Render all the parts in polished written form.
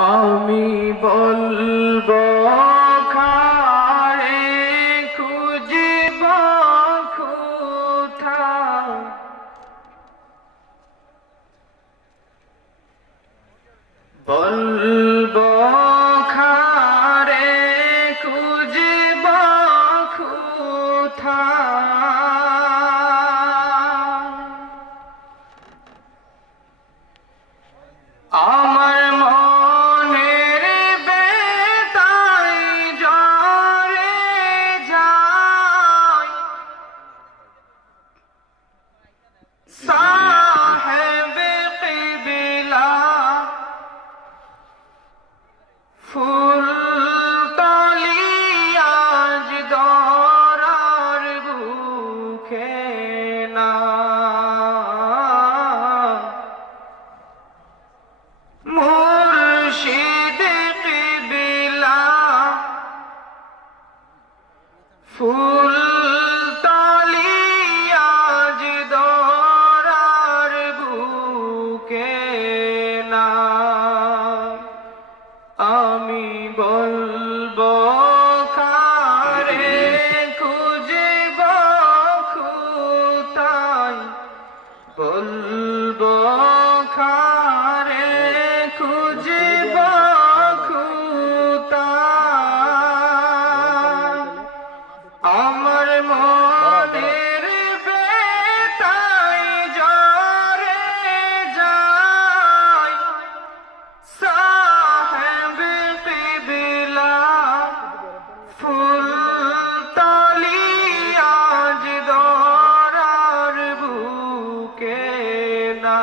আমি বলবো কারে খুঁজব কোথায়, বলবো কারে খুঁজব কোথায়। আমার মনের বেতাই জ্বরে যায়, সাহেব কিবলা ফুলতলি আজ দরার বুকে না, মুর্শিদ কিবলা ফুলতলি আজ দরার বুকে না। আমি বলবো কারে খুঁজব কোথায়, বলবো কারে খুঁজব কোথায়। আমার মনের বেতাই জ্বরে যায়, সাহেব কিবলা ফুলতলি আজ দরার বুকে না,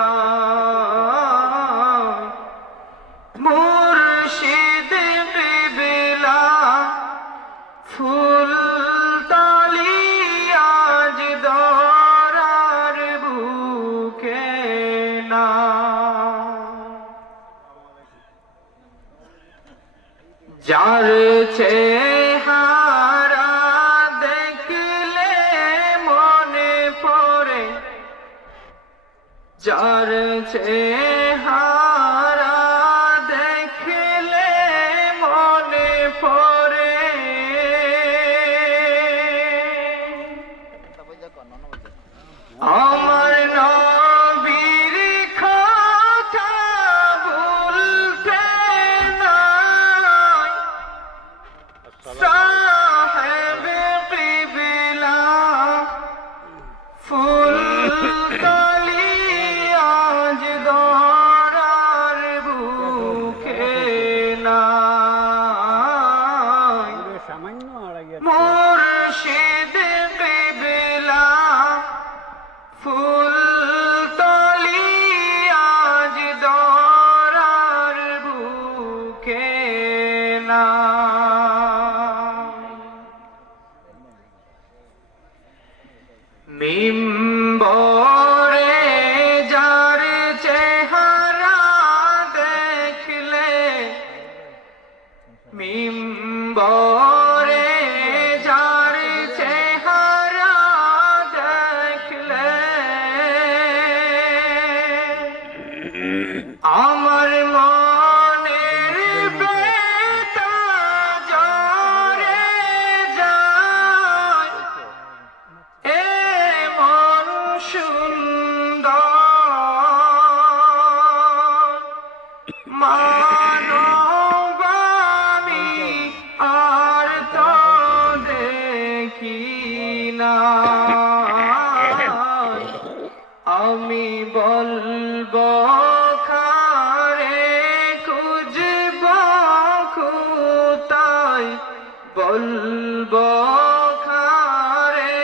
মুর্শিদ কিবলা ফুলতলি আজ দরার বুকে না। যার চেহারা দেখলে মনে পড়ে, যার চেহারা দেখলে মনে পড়ে, আমার নবীর কথা ভুলতে নাই, সাহেব কিবলা ফুলতলি আজ দরার বুকে নাই, মুর্শিদ কিবলা ফুলতলি আজ দরার বুকে না। মিম্বরে যার চেহারা দেখলে, মিম্বরে যার চেহারা দেখলে, আমার মনের বেতা জ্বরে যায়, এমন সুন্দর মানব আমি আর তো দেখি না। আমি বলবো কারে খুঁজব কোথায়, বলবো কারে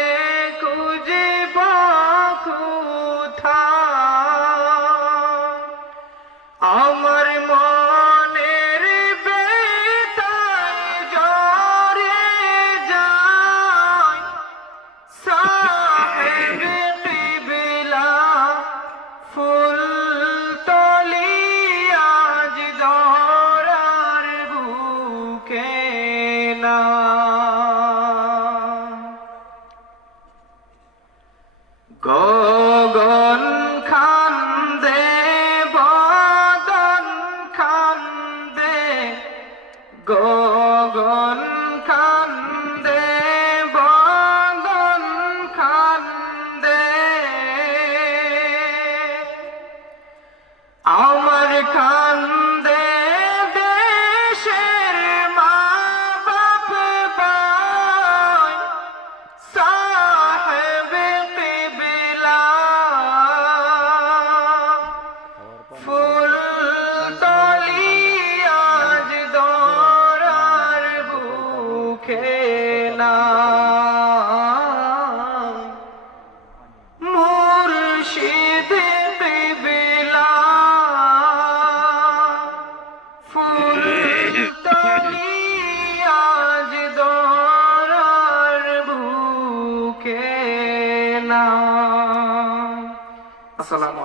খুঁজব কোথায়। আমার মনের গগন কান্দে বদন কান্দে আমার কান্দে দেশের মা বাপ ভাই সাহেব কিবলা ফুল তলি আজ দরার বুকে না মুর্শিদ কিবলা ফুল তলি আজ দরার বুকে না। আসসালামু